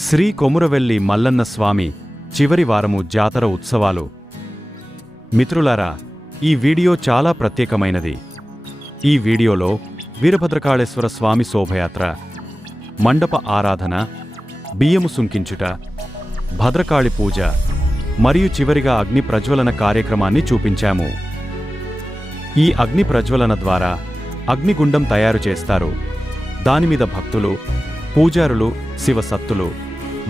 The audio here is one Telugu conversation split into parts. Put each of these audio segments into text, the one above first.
శ్రీ కొమురవెల్లి మల్లన్న స్వామి చివరి వారము జాతర ఉత్సవాలు. మిత్రులారా, ఈ వీడియో చాలా ప్రత్యేకమైనది. ఈ వీడియోలో వీరభద్రకాళేశ్వర స్వామి శోభయాత్ర, మండప ఆరాధన, బియ్యము సుంకించుట, భద్రకాళి పూజ మరియు చివరిగా అగ్ని ప్రజ్వలన కార్యక్రమాన్ని చూపించాము. ఈ అగ్ని ప్రజ్వలన ద్వారా అగ్నిగుండం తయారు చేస్తారు. దానిమీద భక్తులు, పూజారులు, శివసత్తులు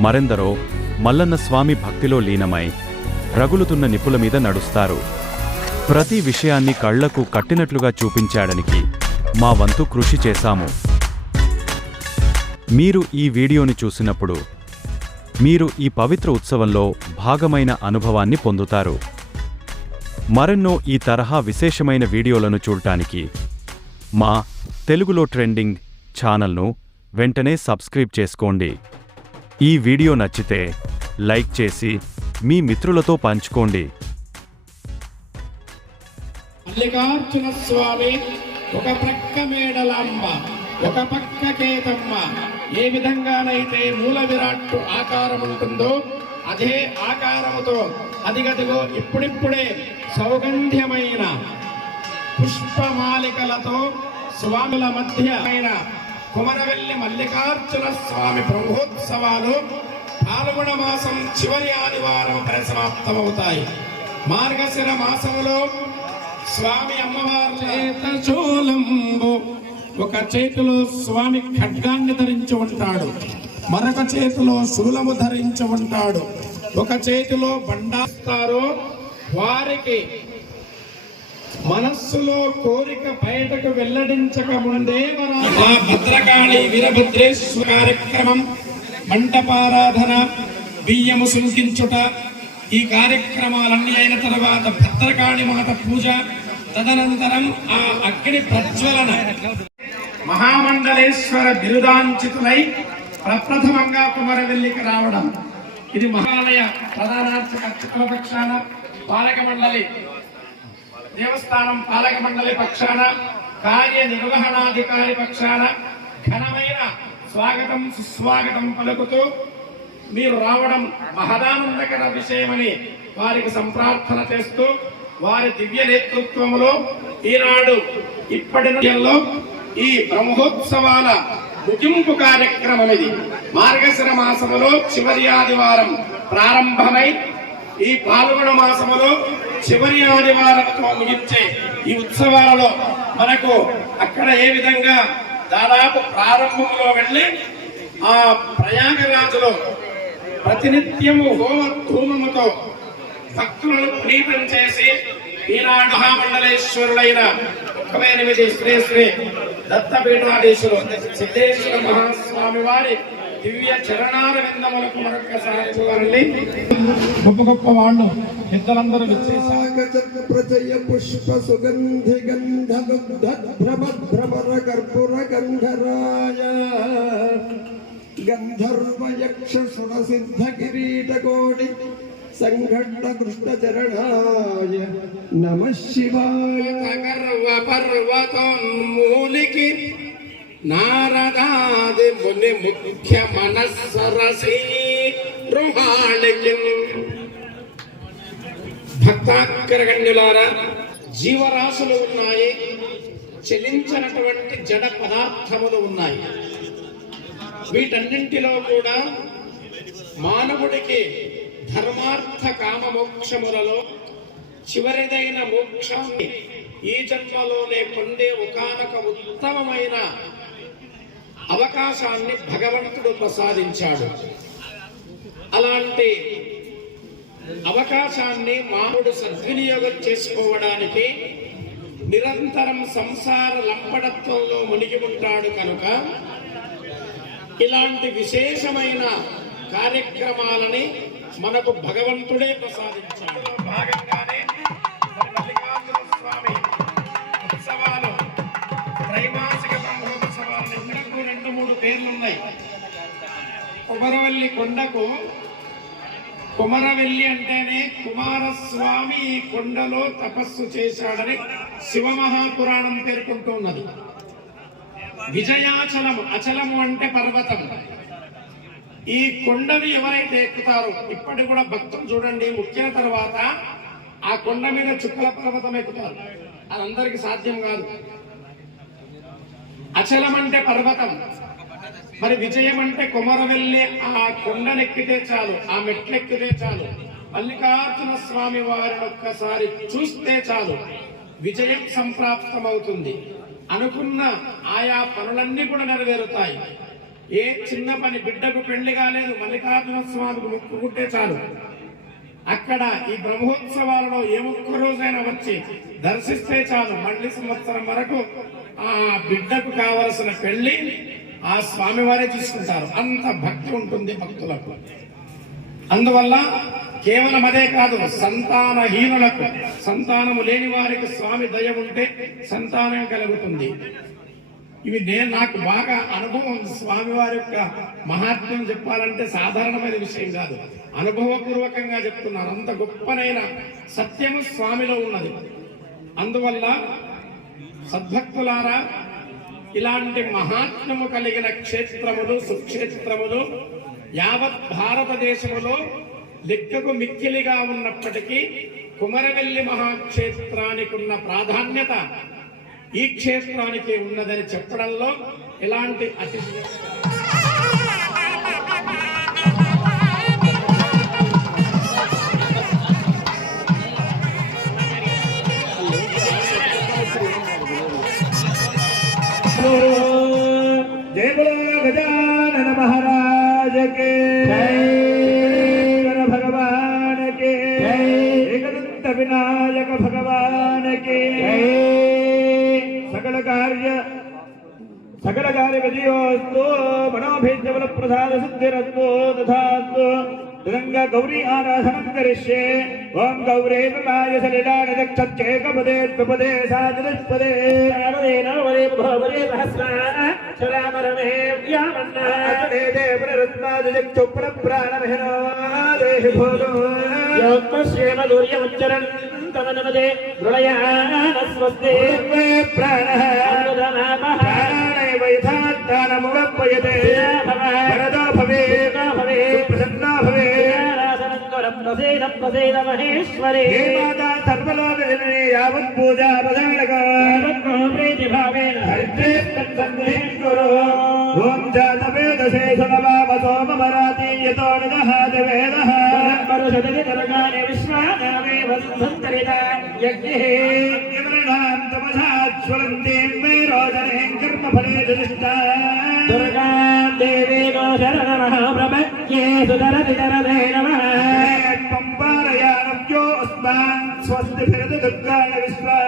మరెందరో మల్లన్న స్వామి భక్తిలో లీనమై రగులుతున్న నిప్పుల మీద నడుస్తారు. ప్రతి విషయాన్ని కళ్లకు కట్టినట్లుగా చూపించడానికి మా వంతు కృషి చేశాము. మీరు ఈ వీడియోని చూసినప్పుడు మీరు ఈ పవిత్ర ఉత్సవంలో భాగమైన అనుభవాన్ని పొందుతారు. మరెన్నో ఈ తరహా విశేషమైన వీడియోలను చూడటానికి మా తెలుగులో ట్రెండింగ్ ఛానల్ను వెంటనే సబ్స్క్రైబ్ చేసుకోండి. ఈ వీడియో నచ్చితే లైక్ చేసి మీ మిత్రులతో పంచుకోండి. మల్లికార్జున స్వామి ఒక ప్రక్క మేడలాంబ, ఒక పక్క కేతమ్మ. ఏ విధంగానైతే మూల విరాట్టు ఆకారం ఉంటుందో అదే ఆకారముతో అదిగదిగో ఇప్పుడిప్పుడే సౌగంధ్యమైన పుష్పమాలికలతో స్వాముల మధ్య కొమరవెల్లి మల్లికార్జున స్వామి బ్రహ్మోత్సవాలు పాల్గొన మాసం చివరి ఆదివారం పరిసమాప్తమవుతాయి. మార్గశిర మాసములో స్వామి అమ్మవారి చేతచూలంబు, ఒక చేతిలో స్వామి ఖడ్గాన్ని ధరించి ఉంటాడు, మరొక చేతిలో శూలము ధరించి ఉంటాడు, ఒక చేతిలో బండాస్తారు. వారికి మనస్సులో కోరిక బయటకు వెల్లడించక ముందే భద్రకాళి వీరభద్రేశ్వర కార్యక్రమం, మంటపారాధన, బియ్యము సుంకించుట, ఈ కార్యక్రమాలన్నీ అయిన తర్వాత భద్రకాళి మాత పూజ, తదనంతరం ఆ అగ్ని ప్రజ్వలన. మహామండలేశ్వర బిరుదాంచితులై ప్రప్రథమంగా కుమరవెల్లికి రావడం. ఇది మహాలయ ప్రధానార్చక అర్చకుల పక్షాన, పాలక మండలి దేవస్థానం పాలక మండలి పక్షాన, కార్యనిర్వహణాధికారి పక్షాన ఘనమైన స్వాగతం సుస్వాగతం పలుకుతూ మీరు రావడం మహదానందకర విషయమని వారికి సంప్రార్థన చేస్తూ, వారి దివ్య నేతృత్వములో ఈనాడు ఇప్పటి ఈ బ్రహ్మోత్సవాల ముగింపు కార్యక్రమం ఇది. మార్గశిర మాసములో చివరి ఆదివారం ప్రారంభమై ఈ పాల్గొన మాసములో చివరి ఆదివారంతో ముగించే ఈ ఉత్సవాలలో మనకు అక్కడ ఏ విధంగా దాదాపు ప్రారంభంలో వెళ్ళి ఆ ప్రయాగరాజులో ప్రతినిత్యము హోమ ధూమముతో భక్తులను ప్రీతం చేసి ఈనాడు మహామండలేశ్వరులైన 38 శ్రీ శ్రీ దత్తపీఠాధీశులు సిద్ధేశ్వర మహాస్వామి వారి దివ్య చరణాల విందములకు మరొకసారి చూడండి. గొప్ప గొప్ప వాళ్ళు పెద్దలందరూ ప్రజయ పుష్ప సుగంధి గంధ భ్రమర కర్పూర గంధరాయ గంధర్వ యక్ష సుర సిద్ధ కిరీట కోటి సంఘట్ట కృష్ణ చరణాయ నమః శివాయ. పర్వతం మూలికి నారదాది ముని ముఖ్య మనస్సరసి రుహాళికి. భక్తాగ్రగణ్యులారా, జీవరాశులు ఉన్నాయి, చలించినటువంటి జడ పదార్థములు ఉన్నాయి. వీటన్నింటిలో కూడా మానవుడికి ధర్మార్థ కామ మోక్షములలో చివరిదైన మోక్షాన్ని ఈ జన్మలోనే పొందే ఒకానొక ఉత్తమమైన అవకాశాన్ని భగవంతుడు ప్రసాదించాడు. అలాంటి అవకాశాన్ని మానవుడు సద్వినియోగం చేసుకోవడానికి నిరంతరం సంసార లంపడత్వంలో మునిగి ఉంటాడు కనుక ఇలాంటి విశేషమైన కార్యక్రమాలని మనకు భగవంతుడే ప్రసాదించాడు. భాగంగానే మల్లికార్జున స్వామి ఉత్సవాలు, త్రైమాసిక బ్రహ్మోత్సవాలు, ఇందుకు 2-3 పేర్లున్నాయి. కుమరవెల్లి కొండకు, కుమరవెల్లి అంటేనే కుమారస్వామి ఈ కొండలో తపస్సు చేశాడని శివమహాపురాణం పేర్కొంటున్నది. విజయాచలము, అచలము అంటే పర్వతం, ఈ కొండని ఎవరైతే ఎక్కుతారో, ఇప్పటికి కూడా భక్తులు చూడండి, ముక్కిన తర్వాత ఆ కొండ మీద చుక్కల పర్వతం ఎక్కుతారు. అది అందరికి సాధ్యం కాదు. అచలం అంటే పర్వతం, మరి విజయం అంటే కొమరవెల్లి. ఆ కొండనెక్కితే చాలు, ఆ మెట్లెక్కితే చాలు, మల్లికార్జున స్వామి వారిని ఒక్కసారి చూస్తే చాలు, విజయం సంప్రాప్తమవుతుంది. అనుకున్న ఆయా పనులన్నీ కూడా నెరవేరుతాయి. ఏ చిన్న పని, బిడ్డకు పెళ్లి కాలేదు, మల్లికార్జున స్వామికి మొక్కుకుంటే చాలు. అక్కడ ఈ బ్రహ్మోత్సవాలలో ఏ ఒక్క రోజైనా వచ్చి దర్శిస్తే చాలు, మళ్ళీ సంవత్సరం వరకు ఆ బిడ్డకు కావలసిన పెళ్లి ఆ స్వామివారే తీసుకుంటారు. అంత భక్తి ఉంటుంది భక్తులకు. అందువల్ల కేవలం అదే కాదు, సంతానహీనులకు, సంతానము లేని వారికి స్వామి దయ ఉంటే సంతానం కలుగుతుంది. ఇవి నాకు బాగా అనుభవం ఉంది. స్వామివారి యొక్క మహాత్మ్యం చెప్పాలంటే సాధారణమైన విషయం కాదు, అనుభవపూర్వకంగా చెప్తున్నారు. అంత గొప్పనైన సత్యము స్వామిలో ఉన్నది. అందువల్ల సద్భక్తులారా, ఇలాంటి మహాత్మ్యము కలిగిన క్షేత్రములు, సుక్షేత్రములు యావత్ భారతదేశములో లెక్కకు మిక్కిలిగా ఉన్నప్పటికీ కుమరవెల్లి మహాక్షేత్రానికి ఉన్న ప్రాధాన్యత ఈ క్షేత్రానికి ఉన్నదని చెప్పడంలో ఎలాంటి అతిశయం जय बोलो गजानन महाराज के जय, भगवान के जय, एकदंत विनायक भगवान के जय। सकल कार्य विजयोस्तु, मनोभिज्वल प्रसाद सिद्धिरस्तु तथास्तु। तिरंग गौरी आराधनं करिष्ये। ओम गौरे विमाय सलिलान दक्षच्चेकपदे त्रिपदे साचतुष्पदे शारदे नवदे भवदे सहस्रा चरामरमे व्यामन्नाचले देवरत्नादिचक्षु प्राणमहिनो देहि भोगो योगस्येव दूर्यमुच्चरन् तमनमदे प्रलयानस्वस्ते प्राणः प्राणैव यथात्तानमुपयते वरदो भवेत् प्रसन्नो भवेत् प्रसेद महेश्वरे। हे माता सर्वलोकजननी यावत् पूजा प्रदानका प्रीति भावेन हरित्रे तत्सन्देह कुरु। ओम जातवेदसे सुनवामसो ममराति यतो निदहात वेदः परषदि तरगानि विश्वानामे वसन्तरिता यज्ञे यमृणां तमसात् ज्वलन्तीं मेरोदनीं कर्मफले दृष्टा दुर्गां देवीनो शरणमहाप्रपद्ये सुतरति तरदे नमः। पंपारयानव्यो अस्मान् स्वस्ति फिरतु दुर्गाय विश्वा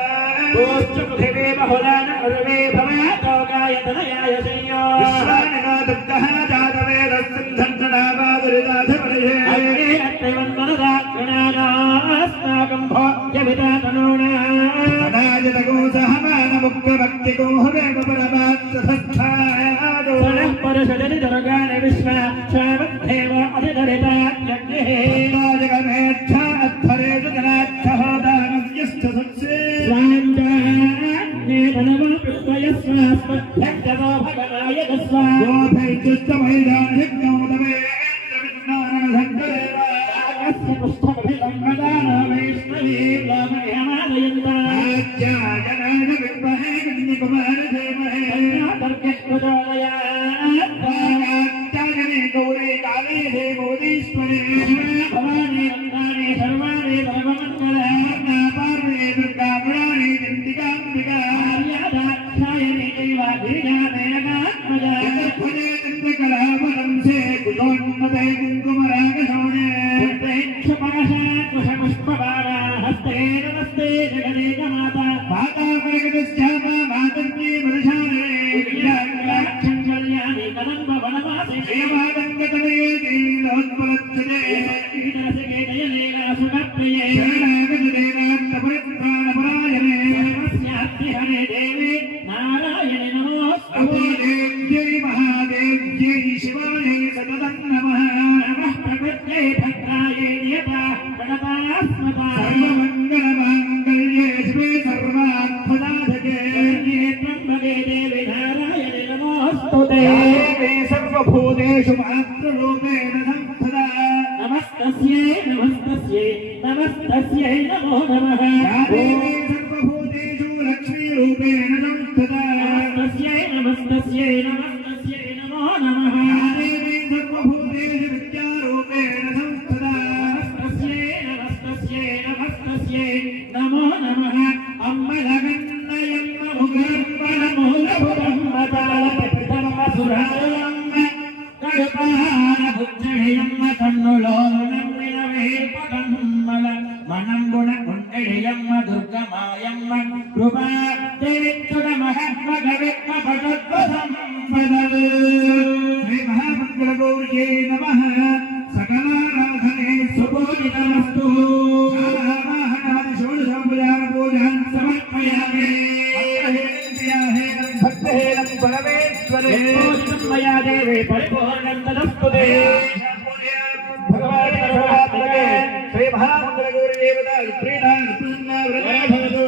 पृथिवी बहुलान अर्वे भवतोगाय तनयाय संयो विश्वानिनो दुर्गः जातवेदस्सिन्धन्नामादुरिदाधमनिषे अग्ने अत्तैवन्मनदाक्षिणानास्माकं भोग्यभिदातनूना अनायतगोसहमानमुक्तभक्तिको हवेम परमात्सस्थायादो नः परषदि दुर्गानि विश्वा शावद्धेव अधिधरिता यज्ञे जगमेच्छा अत्थरेषु जनाच्छः दानव्यश्च सत्से स्वाञ्जाग्ने धनमपित्वयस्वास्मभ्यञ्जतो भगवाय तस्वा गोभैर्जुष्टमैदानिज्ञो दमेन्द्रविज्ञानसङ्करेव अस्य पुष्पमभिसम्मदानो वैष्णवीं लोकयामादयन्ता आज्ञायनेन विद्महे कन्यकुमारधीमहे तर्क्यप्रचोदयात् भागात्याजने गौरे काले देवोदीश्वरे भवानी रङ्गानि सर्वाणि सर्वमङ्गलार्णा पार्वती दुर्गा पुराणी चण्डिकाम्बिका आर्यादाख्यायिनी चैव गिरिजामेनकात्मजा चतुर्भुजे चन्द्रकलावलंसे कुतोन्नते कुङ्कुमरागशौर्ये पुष्पपाशा हस्तेन नस्ते जगदेकमाता माता प्रगतिश्चामा मातर्मी मदशाले विद्याङ्गाक्षं कल्याणि कदम्बवनवासे देवादङ्गतनये कीलोत्पलच्छते कीटरसकेतयलीलासुकप्रिये शरणागतदेवात्तपरित्राणपरायणे सर्वस्याप्तिहरे देवी नारायणे नमोऽस्तु देव्यै महादेव्यै शिवायै सततं नमः नमः प्रकृत्यै भद्रायै नियता गणपास्मता सर्वमङ्गलमाङ्गल्ये शिवे सर्वार्थसाधके त्र्यम्बके देवी नारायणे नमोऽस्तु ते దేవి సర్వభూతేషు మాతృరూపేణ సంస్థితా నమస్తస్యై నమస్తస్యై నమస్తస్యై నమో నమః యా దేవి సర్వభూతేషు లక్ష్మీరూపేణ సంస్థితా నమస్తస్యై నమస్తస్యై నమస్తస్యై నమో నమః యా దేవి సర్వభూతేషు విద్యారూపేణ సంస్థితా నమస్తస్యై నమస్తస్యై నమస్తస్యై నమో నమః అమ్మలగన్నయమ్మ మూలభురమ్మ తాళపతితమ్మ సురారమ్మ కడుపారబుజ్జయమ్మ కన్నులోనమ్మిన వేపకమ్మల మనంబుణ కుండెయమ్మ దుర్గమాయమ్మ కృపా దేవిత్తుడ మహత్వ గవిత్వ పటత్వ సంపదలు శ్రీ మహామంగళగౌర్యై నమః సకలారాధనే సుబోధితమస్తు ఆవాహనాది షోడశోపచార పూజాన్ సమర్పయామి భక్తహేనం పరమేశ్వరే మయా దేవే పరిపూర్ణం తదస్తుతే భగవాన్ సర్వాత్మకే శ్రీ మహామంగళగౌరి దేవత ప్రీణాన్ వ్రతాభవతు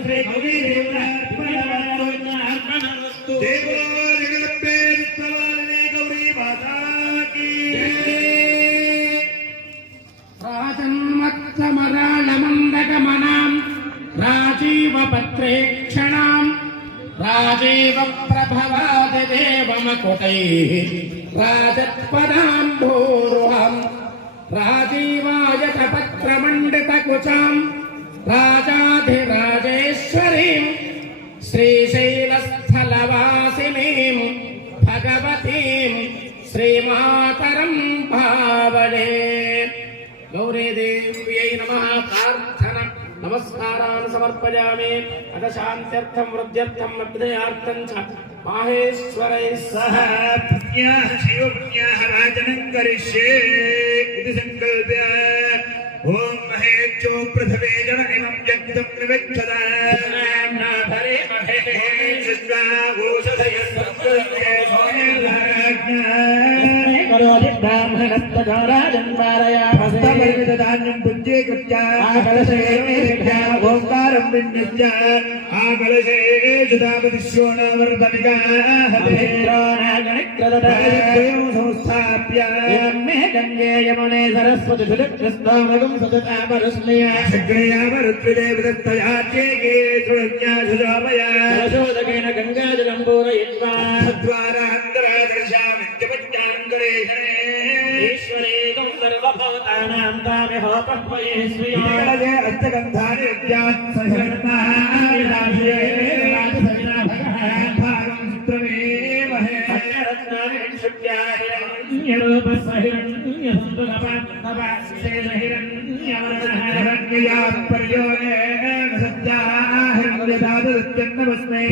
శ్రీ గౌరీ దేవత దేవో జగదంబే విశ్వవారిణి గౌరీ మాతా కీ రాజన్మత్తమరాళమందగమనాం రాజీవపత్రేక్షణాం రాజీవ ప్రభవాదిదేవమకుటైః రాజత్పదాంభూరుహం రాజీవాయతపత్రమండితకుచాం రాజాధిరాజేశ్వరీం శ్రీశైలస్థలవాసినీం భగవతీం శ్రీమాతరం భావనే గౌరీదేవ్యై నమః ప్రార్థన నమస్కారాన్ సమర్పయామి అత శాంత్యర్థం వృద్ధ్యర్థం అభ్యుదయార్థం చ మాహేశ్వరైः సహ పుణ్యాః శివపుణ్యాః రాజనం కరిష్యే ఇది సంకల్ప్య ఓం మహేజ్జో పృథివే జననిమం జగదం నివిక్షత హరే మహే శుద్ధాఘోషధయ సంకల్ప్య కరోతి బ్రాహ్మణస్తరాజన్మారయామసే హస్తపరిమితధాన్యం పుంజీకృత్య ఆకలశేషేభ్యా ఓంకారం విన్యస్య ఆకలశే సుధాపతిశ్యోణవర్ధనికాహేత్రోణాగణిక్రదయం సంస్థాప్య మే గంగే యమునే సరస్వతి సులకృష్ణామృగం సతతామరుస్మయా శగ్రయామరుద్విదేవదత్తయాచేగే సురజ్ఞా సుజామయా సరసోదకేన గంగాజలం పూరయిత్వా ద్వారాంతరాదర్శామిత్యపత్యాంగరేషణే ఈశ్వరేకం సర్వభూతానాం తామిహోపహ్వయే శ్రియం వికలజే అష్టగంధాని విద్యాత్ సహిరణావినాశయే భాగం సూత్రమేవహే హిరణ్యాత్పర్యోగేణ సత్యాహిరణ్యదాదత్యన్నమస్మై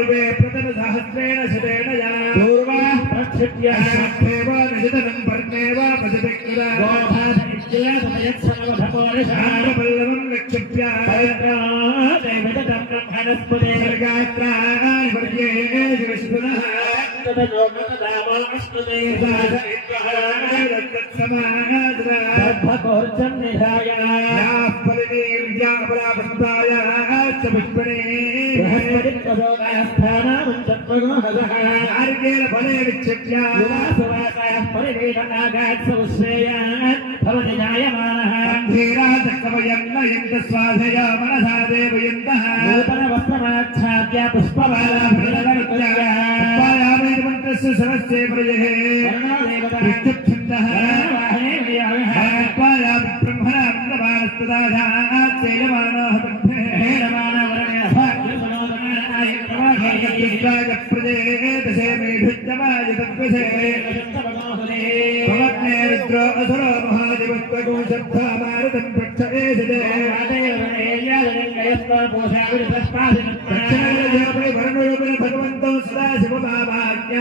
పరే ప్రథమసహస్రేణ శతేన పూర్వా ప్రక్షిప్యేవ పర్ణేవ పల్లవం విక్షిప్య ఫలే విక్షిప్య శ్వాసయ మనసా దేవయంత పుష్పవాళామంత్రస్య సరస్యే ప్రజే విష్ణుఛందః బ్రహ్మణాంతమానస్తదాచాయమానః ప్రజే మేఢుత్తమాయ తత్వసే భవత్నే రుద్రో అసురో మహాదివత్వగో శబ్దామారుతం ప్రక్షయేషదే వర్ణరూపిణ భగవంతో సదాశివమాజ్ఞ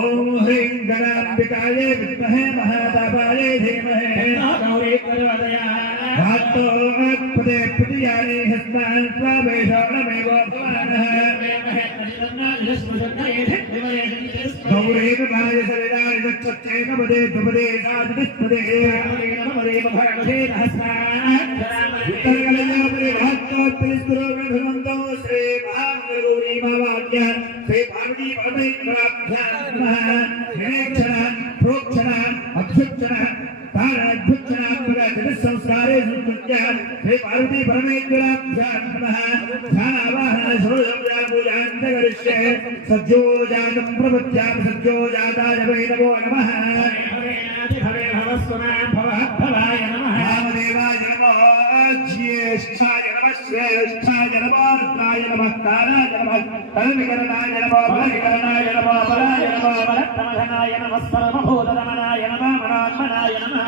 ఓం హ్రీం గణాంబికాయే విద్మహే మహాతాపాయే ధీమహే महापदे प्रतियानि हस्तान् स्वावेशाणमेव गौरेकमाय शरीराणि दक्षत्येकपदे द्विपदे साधिपदे उत्तरकलयोपरि महत्त्वोत्तरिस्तुरोगभगवन्तौ श्री महागौरी भावाख्य श्री पार्वती परमेश्वराभ्यां नमः निरीक्षण प्रोक्षण अभ्युक्षण संस्कारे श्री पार्वती परमेश्वराभ्यां नमः ध्यानावाहन करिष्ये सज्जोजातं प्रपद्यामि सज्जोजाताय वै नमो नमः भवाय नमः वामदेवाय नमः ज्येष्ठाय नमः श्रेष्ठाय नमः रुद्राय नमः कालाय नमः कलविकरणाय नमः बलविकरणाय नमः बलाय नमः बलत्तमधनाय नमः सर्वभूतदमनाय नमः मनात्मनाय नमः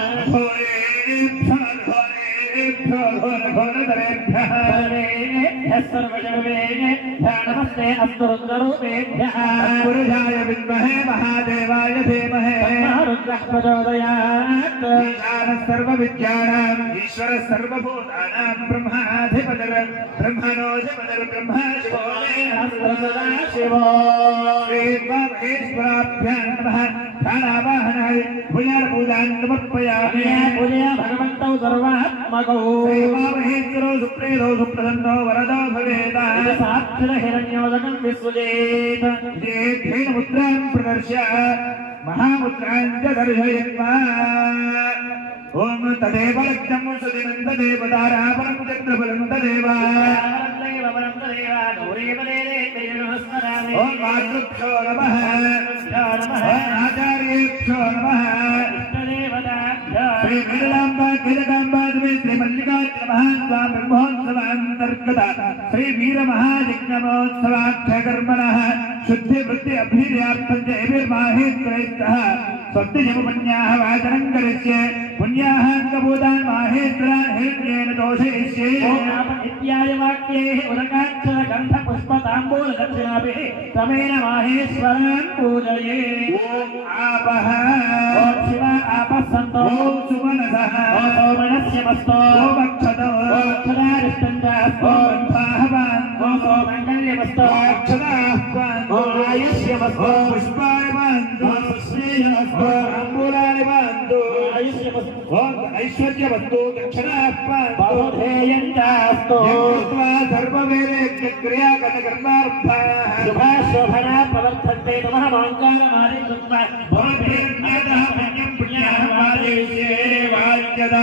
नमस्ते अस्तु रुद्ररूपेभ्यः पुरुषाय विद्महे महादेवाय धीमहि रुद्रः प्रचोदयात् ईशानः सर्वविद्यानाम् ईश्वरः सर्वभूतानां ब्रह्माधिपतिर् ब्रह्मणोऽधिपतिर् ब्रह्मा शिवो सदा शिवो श्रीमहेश्वराभ्यां नमः ध्यानावाहनाय पूजापूजान् समर्पयामि पूजया भगवन्तौ सर्वात्मकौ महेश्वरो सुप्रेदो सुप्रसन्नो वरदो भवेत् साक्षरहिरण्योदकं विसृजेत् विजेत्तेन मुद्रां प्रदर्श्य महामुद्रां च दर्शयन्मा ओम तदेव लक्ष्यं सुदिनं तदेव तारापरं चन्द्रबलं तदेव ओम मातृभ्यो नमः आचार्येभ्यो नमः श्री वीरलाम्बा कीलकाम्बा श्री मल्लिकार्जुन महास्वामी ब्रह्मोत्सवान्तर्गत श्री वीर महायज्ञमोत्सवाख्यकर्मणः शुद्धि वृत्ति अभीर्यार्थं च एभिर्माहेश्वरैस्तः स्वस्तिजमुपन्याः वाचनं करिष्ये पुण्याः अङ्गभूतान् माहेश्वरान् हिरण्येन दोषयिष्ये इत्यादि वाक्यैः उदकाक्षरगन्धपुष्पताम्बूलदक्षिणाभिः क्रमेण माहेश्वरान् पूजये ॐ आपः ॐ शिव आपः सन्तो ॐ सुमनसः ॐ सोमनस्य मस्तो ॐ अक्षतो ॐ अक्षरारिष्टञ्चास्तो ॐ पाहवान् ॐ सोमङ्गल्यमस्तो ॐ अक्षराह्वान् ॐ आयुष्यमस्तो ॐ पुष्पायवान् ॐ श्रेयमस्तो अम्बुलानिवान् ओम ऐश्वर्यवस्तु दक्षिणात्मास्तु सर्ववेदे क्रियाकर्मार्थाः शुभाशोभना प्रवर्तन्ते नमः माङ्कालमादि कृत्वा भवद्भिर्ज्ञातः पुण्यं पुण्याहमादेश्ये वाच्यता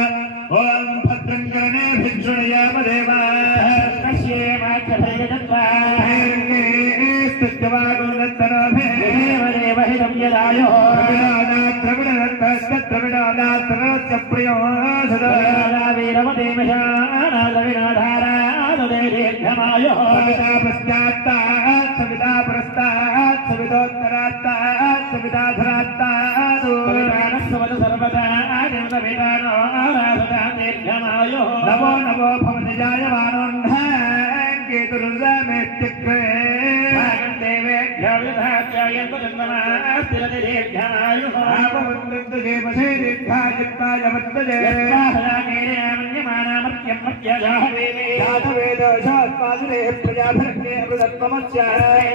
ओम भद्रं कर्णेभिः शृणुयाम देवाः कश्येमाख्यभयजत्वाहे स्तुत्यवागुणदत्तनोभिः देवदेवहितं यदायो द्रविणानात्र प्रियो वीरमदेमशानादविनाधारादुदेदीर्घमायो सविता पश्चात्तात् सविता पुरस्तात् सवितोत्तरात्तात् सविताधरात्तात् सवितानस्वद सर्वदा आदिमदविदानो आराधता दीर्घमायो नमो नमो भवति जायमानोऽह् केतुरुजामेत्यक्रे देवेभ्यो विधात्यायन्तु जन्मनास्तिरति दीर्घायुः आपवन्तु देवसे दीर्घायुक्ताय वर्तते मन्यमानामर्त्यं मर्त्यजाहवेदे जातवेदशात्मादुरे प्रजाभरके अमृतत्वमस्याय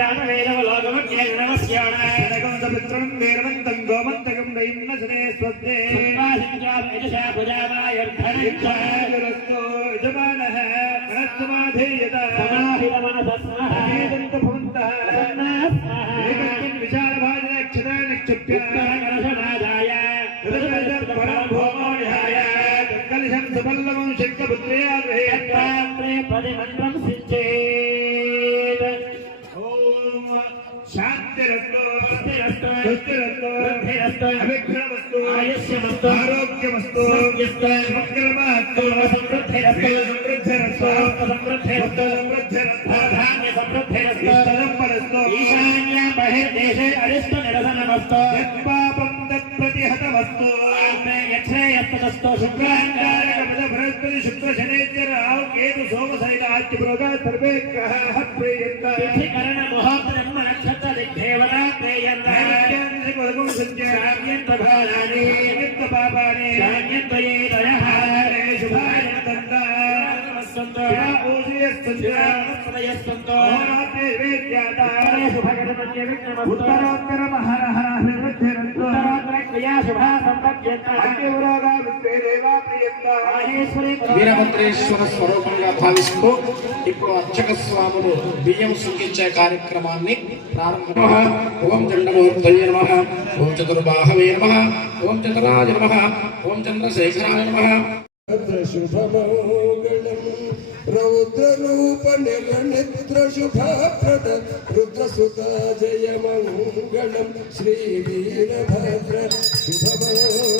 जानवेदवलोकमज्ञानमस्यानायकं सपुत्रं वीरवन्तं गोमन्तकं दयिम्नसने स्वस्ते सुवासिञ्चामेजशा भुजावायर्धनैच्छायरस्तो यजमानः गणत्वमाधेयत समाहितमनसस्मः भवन्तः एकस्मिन् विशालभाजनक्षतानिक्षिप्याय परमभौमो विहाय कलशं सुपल्लवं शक्तपुत्र्या गृहे प्रतिमन्त्रं सिञ्चेत् ॐ शान्तिरस्तु स्थिरस्तु अभिघ्नमस्तु आयुष्यमस्तु आरोग्यमस्तु मङ्गलमस्तु समृद्धिरस्तु समृद्धिरस्तु ईशान्यां बहिर्देशे अरिष्टनिरसनमस्तु यत्पापं तत्प्रतिहतमस्तु यच्छ्रेयस्ततस्तु शुक्राङ्गारकपदभृहस्पति शुक्रशनेश्वरराव केतु सोमसहिताच्युरोगा सर्वे ग्रहाः प्रेयन्तकरणमुहूर्तजन्म नक्षत्र दिग्देवता प्रेयन्तं सञ्चयाम्यन्तभाराणि नित्यपापानि शान्यन्त्वये दयः शुभाय दन्ता సదయస్సంతో ఓరాతే వేద్యాదా శుభగణపత్య విఘ్నమస్తు ఉత్తరోత్తర మహారహర అభివృద్ధిరంతో ఉత్తరోత్తర క్రియా శుభా సంపద్యంత అగ్నివరాగా విశ్వేదేవా ప్రియంత మహేశ్వరి వీరభద్రేశ్వర స్వరూపంగా భావిస్తూ ఇప్పుడు అర్చక స్వాములు బియ్యం సుఖించే కార్యక్రమాన్ని ప్రారంభం. ఓం చండమూర్తయే నమః, ఓం చతుర్బాహవే నమః, ఓం చతురాయ నమః, ఓం చంద్రశేఖరాయ నమః. శుభమంగళం రౌద్రరూప నిలనిద్ర శుభప్రద రుద్రసుత జయ మంగళం శ్రీ వీరభద్ర శుభమంగళం.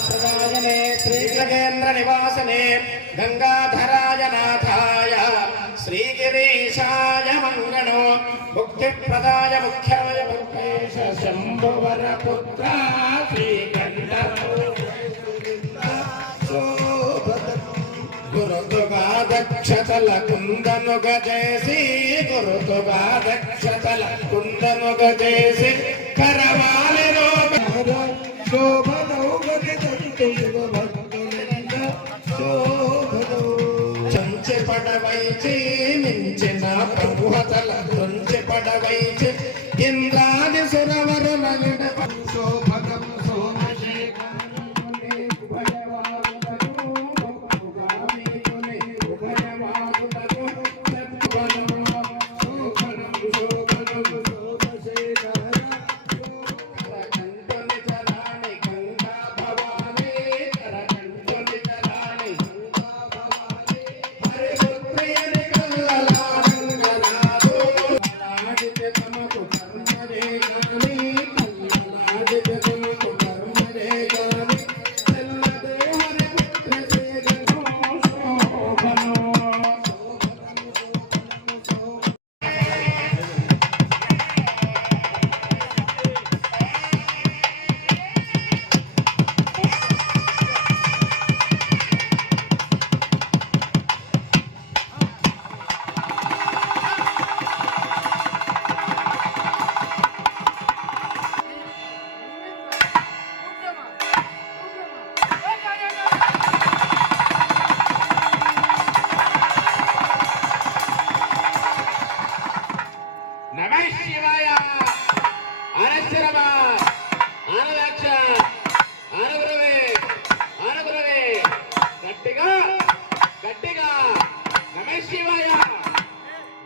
ప్రదాయనే శ్రీగజేంద్ర నివాసనే గంగాధరాయ నాథాయ శ్రీగిరీశాయ మంగళో ముక్తిప్రదాయ ముఖ్యాయ ముఖేశ శంభువర పుత్ర గురుతుగాదక్షతల కుందనుగ చేసి గురుతుగాదక్షతల కుందనుగ చేసి కరవాలి రోగ చంచె పడవైచి మించిన ప్రభుహతల తుంచె పడవైచి ఇంద్రాది సురవరుల శోభగం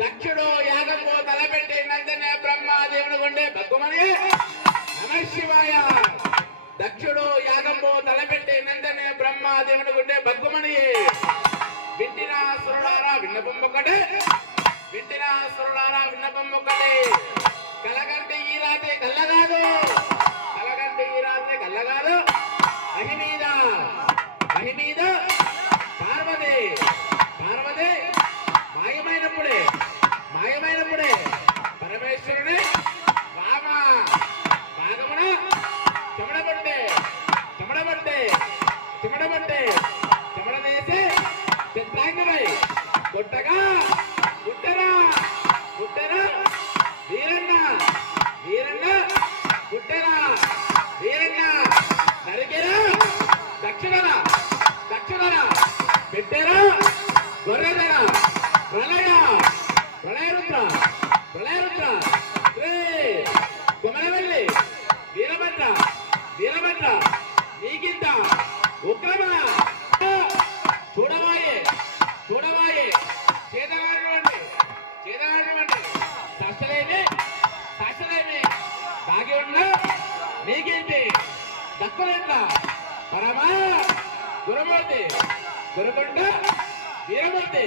దక్షుడు యాగంలో తలపెట్టినంతనే బ్రహ్మాదేవుని గుండె భగ్గుమని నమ శివాయ. దక్షుడు యాగంలో తలపెట్టినంతనే బ్రహ్మాదేవుని గుండె భగ్గుమని. వింటిన సురుడారా విన్నపం ఒక్కటే, వింటిన సురుడారా విన్నపం ఒక్కటే. కలగంటే ఈ రాత్రి కల్లగాదు, కలగంటే ఈ రాత్రి కల్లగాదు. మహి మీద మహి మీద పార్వతి పార్వతి మాయమైనప్పుడే మాయమైనప్పుడే పరమేశ్వరుని వామ భాగమున చెమడబట్టే చెమడబట్టే చెమడబట్టే చెమడనేసి చిత్రాంగమై గుట్టగా గుట్టరా గుట్టరా వీరన్న వీరన్న గుట్టరా వీరన్న నరికెరా దక్షిణరా దక్షిణరా పెట్టెరా గొర్రెదరా ప్రళయ ప్రళయరుద్ర ప్రళయరుద్ర రే కొమరవెల్లి వీరభద్ర వీరభద్ర నీకింత ఉగ్రమ చూడవాయే చూడవాయే చేదగాడివ్వండి చేదగాడివ్వండి సాక్షలేమి సాక్షలేమి దాగి ఉన్న నీకేంటి దక్కులేట్ల పరమా గురుమూర్తి గురుకుంట వీరమూర్తి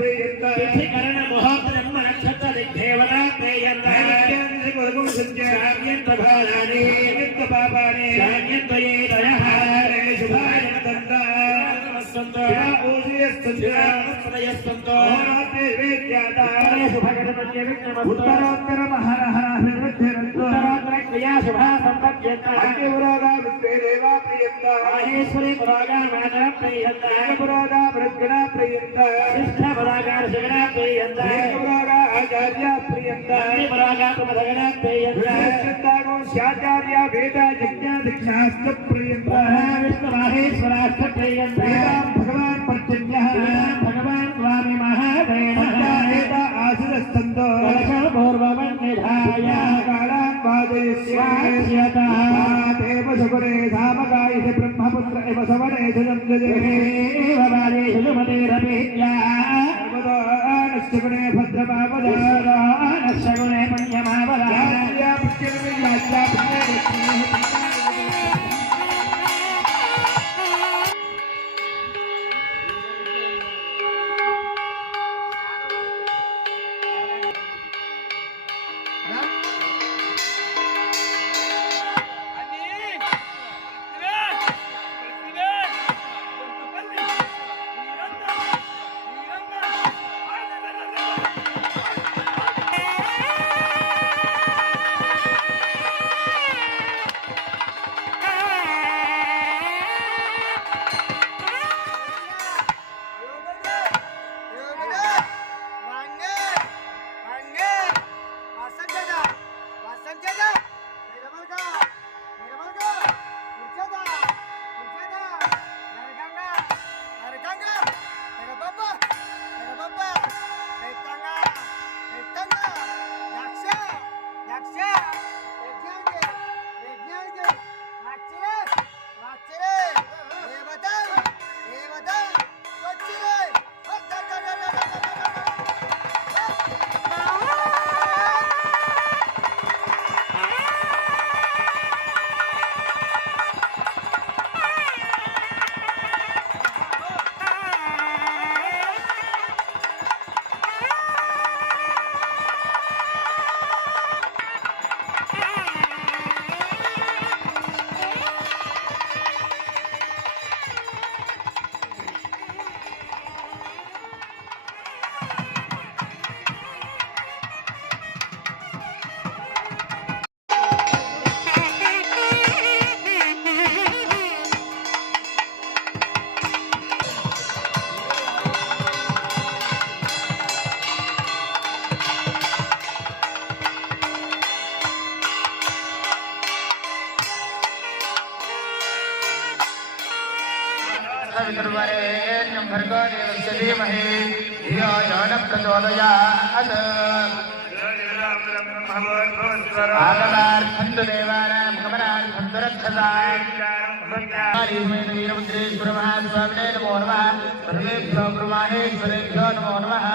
తిథికరణ ముహూర్తం నక్షత్ర దిగ్దేవత ప్రేయంత భారాని పాపాని శుభాయ ఉత్తరోత్తర క్రియా శుభా సంపద్యేశ్వరి పురాగా మాతర ప్రియంత పురాగా వృద్ధిన ప్రియంత శిష్ట పురాగా శివన ప్రియంత పురాగా ఆచార్య ప్రియంత పురాగా ప్రమదగన ప్రియంత శాచార్య వేద యజ్ఞ దీక్షాస్త ప్రియంత విష్ణు మహేశ్వరాస్త ప్రియంత భగవాన్ పర్జన్య భగవాన్ స్వామి మహాదేవ ఆశిరస్తంతో పూర్వమన్ నిధాయ కాళాన్ వాదయస్యేవ సుగురే ధామగాయ బ్రహ్మపుత్ర ఇవ సవనేషు సంజయేమదేరపేత్యా నశ్చగుణే భద్రమాపదానశ్చగుణే పుణ్యమాపదా वितुर्वरेण्यं भर्गो देवस्य धीमहि धियो यो न प्रचोदयात् आगमार्थं तु देवानां गमनार्थं तु रक्षसाम् वीरभद्रेश्वरमहास्वामिने नमो नमः सर्वेभ्यो ब्रह्माहेश्वरेभ्यो नमो नमः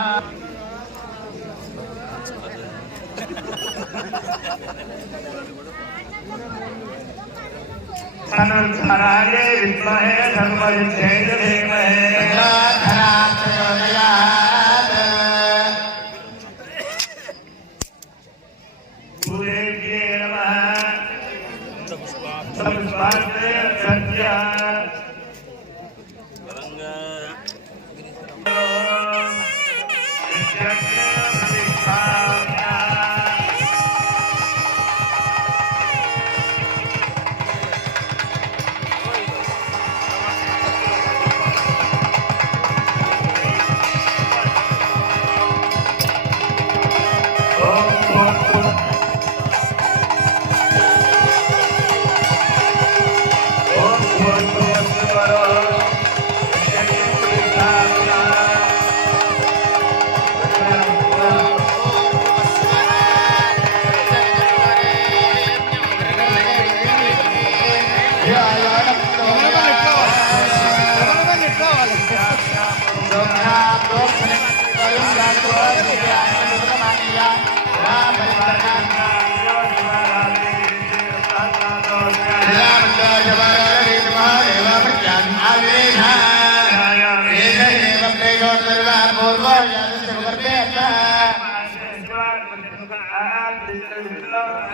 धनुर्धराय विद्महे धर्मयुद्धे धीमहि धरात् प्रचोदयात् भूदेव्ये नमः पुष्पार्थे सत्य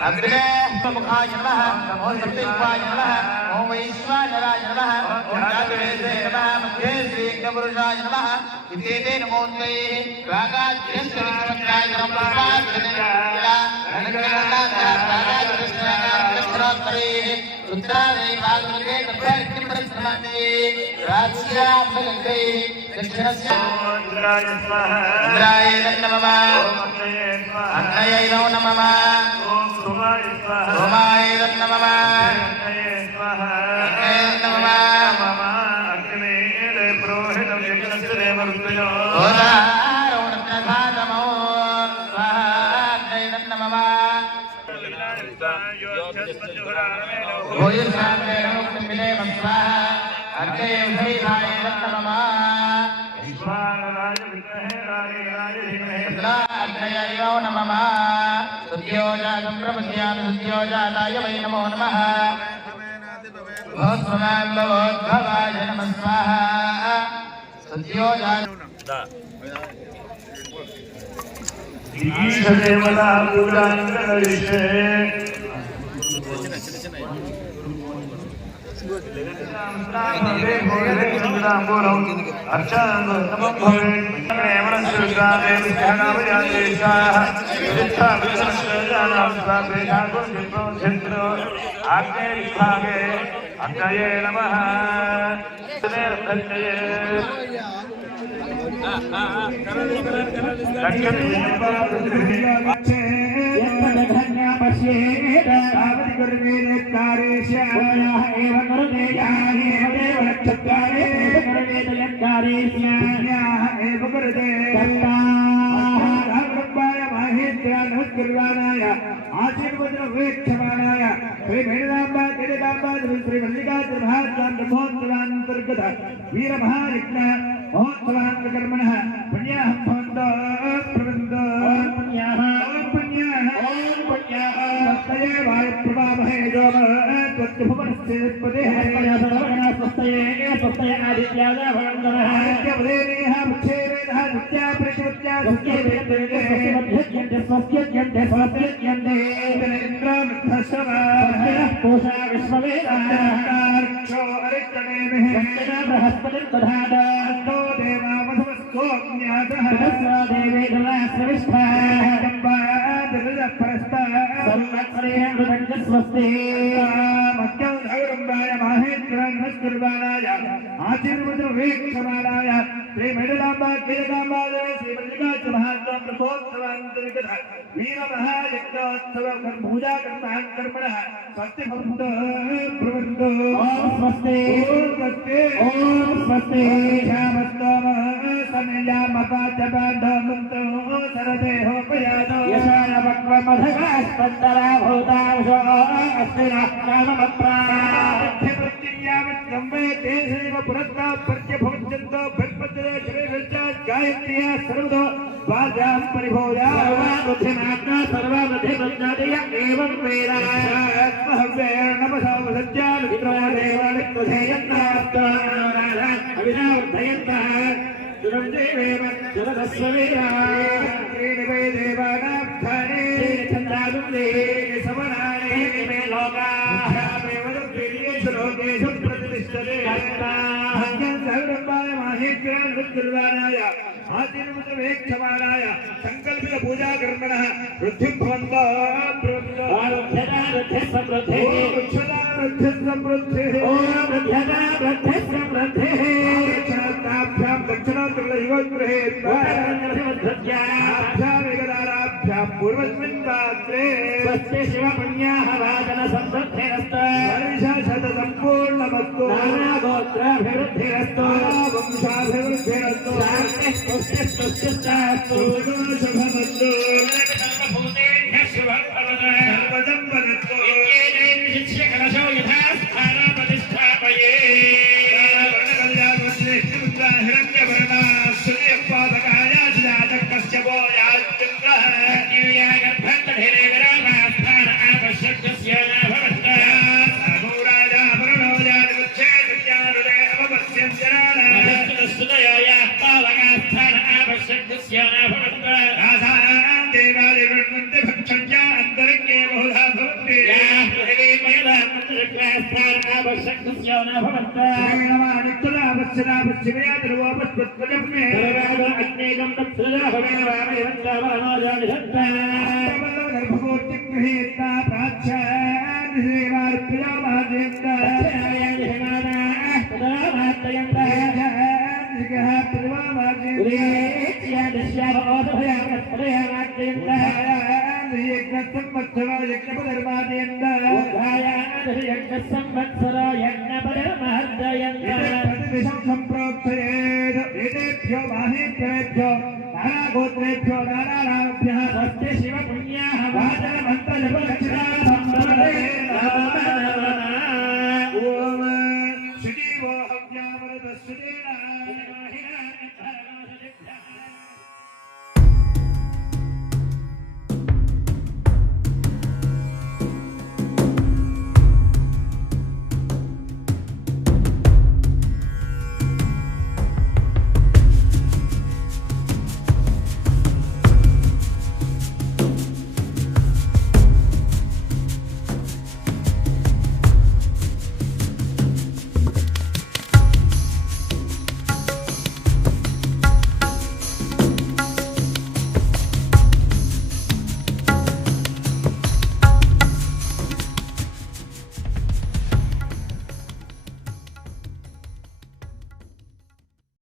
अग्रे मुखाय नमः नमो सप्तयुगाय नमः ओम वैश्वानराय नमः ओम जातवेदे नमः मध्ये श्रीज्ञपुरुषाय नमः इत्येते नमोऽन्ते रागाद्यश्रीकृत्याय नमः रुद्रादे भागवते तत्त्वज्ञं परिस्मरते राज्याभगते दक्षिणस्य इंद्राय नमः अग्नये नमः सोमाय नमः सुद्योजाताय वै नमो नमः भवद्भवाय नमः स्वाहा ईशदेवता पूजाङ्गविषे अग्नये नमः वीरमहायज्ञ महोत्सवान्तर्मणः पुण्याः भवन्तो प्रवन्तो पुण्याः स्वस्तये वायुप्रभामहे त्वत्भुवनस्येत्पदेः स्वस्तये आदित्याय भवन्तः आदित्यवदेनेह मुच्छेवेदः नित्यापरिकृत्या स्वस्यज्यन्ते इन्द्रमिद्धश्रवः पूषा विश्ववेदाक्षो अरिष्टनेमिः बृहस्पतिर्दधातो देवामधुमस्तोऽज्ञातः देवे स्वस्ति मत्यं धैर्यम्बाय माहेन्द्राय आशीर्वदवीक्षमाणाय श्रीमैडलाम्बा कीलकाम्बा श्री मल्लिकार्जुन महात्मा प्रभोत्सवान्तर्गत वीरमहायज्ञोत्सव पूजा कर्मणः स्वस्ति भवन्तु प्रवन्तु स्वस्ति ओम स्वस्ति श्यामस्तम सनिलामपाचबान्धमन्तो सरदेहोपयातो यशाय वक्वमधगास्पन्दरा भूतांशो अस्ति नाममप्राप्त्यप्रत्ययावत्यम्बे ते सेव पुरस्ता पर्यभवन्तो भक्पद्रे श्रीरज्जा गायत्र्या सर्वतो वाजां परिभोजा सर्वबुद्धिमात्मा सर्वबुद्धिमज्ञादय एवं वेदा आत्महव्येन नमसा वसज्जा विक्रो देवालिक्तधेयन्नास्ता अविनावर्धयन्तः सुरं देवेव सुरदस्ववीरा श्रीनिवे देवानाब्धाने छन्दादुन्दे समनाने निमे लोकाः वेवदुर्वीर्येषु लोकेषु प्रतिष्ठते हस्ताहं सर्वम्बाय माहेश्वराय रुद्रवाराय आशीर्वदवेक्षमाणाय संकल्पित पूजा कर्मणः वृद्धिं भवन्तो प्रवन्तो आरभ्यता वृद्धिः समृद्धिः वृक्षता वृद्धिः समृद्धिः ओम वृद्ध्यता वृद्धिः समृद्धिः दक्षिणाभ्यां दक्षिणोत्तरयुगगृहे द्वाराभ्यां एकदाराभ्यां पूर्वस्मिन् पात्रे स्वस्ति शिवपुण्याः वादन समृद्धिरस्तु वर्षशत सम्पूर्णमस्तु नानागोत्राभिवृद्धिरस्तु वंशाभिवृद्धिरस्तु शुभमस्तु सर्वभूतेभ्यः शुभं भवतु सर्वदं वदतु इत्येतेन विशिष्य कलशो यथा स्थानं प्रतिष्ठापयेत् पश्चिमया ध्रुवोपस्पत्वजम्मे अग्नेकं तत्सृजाहमेवामयवन्तावराजानिधत्ता प्राच्यादिसेवार्प्रिया संप्रोक्तयेभ्यो माहेभ्यो नानागोत्रेभ्यो नानाभ्यः स्वस्ति शिव पुण्याः वाचनमन्तजपलक्षणा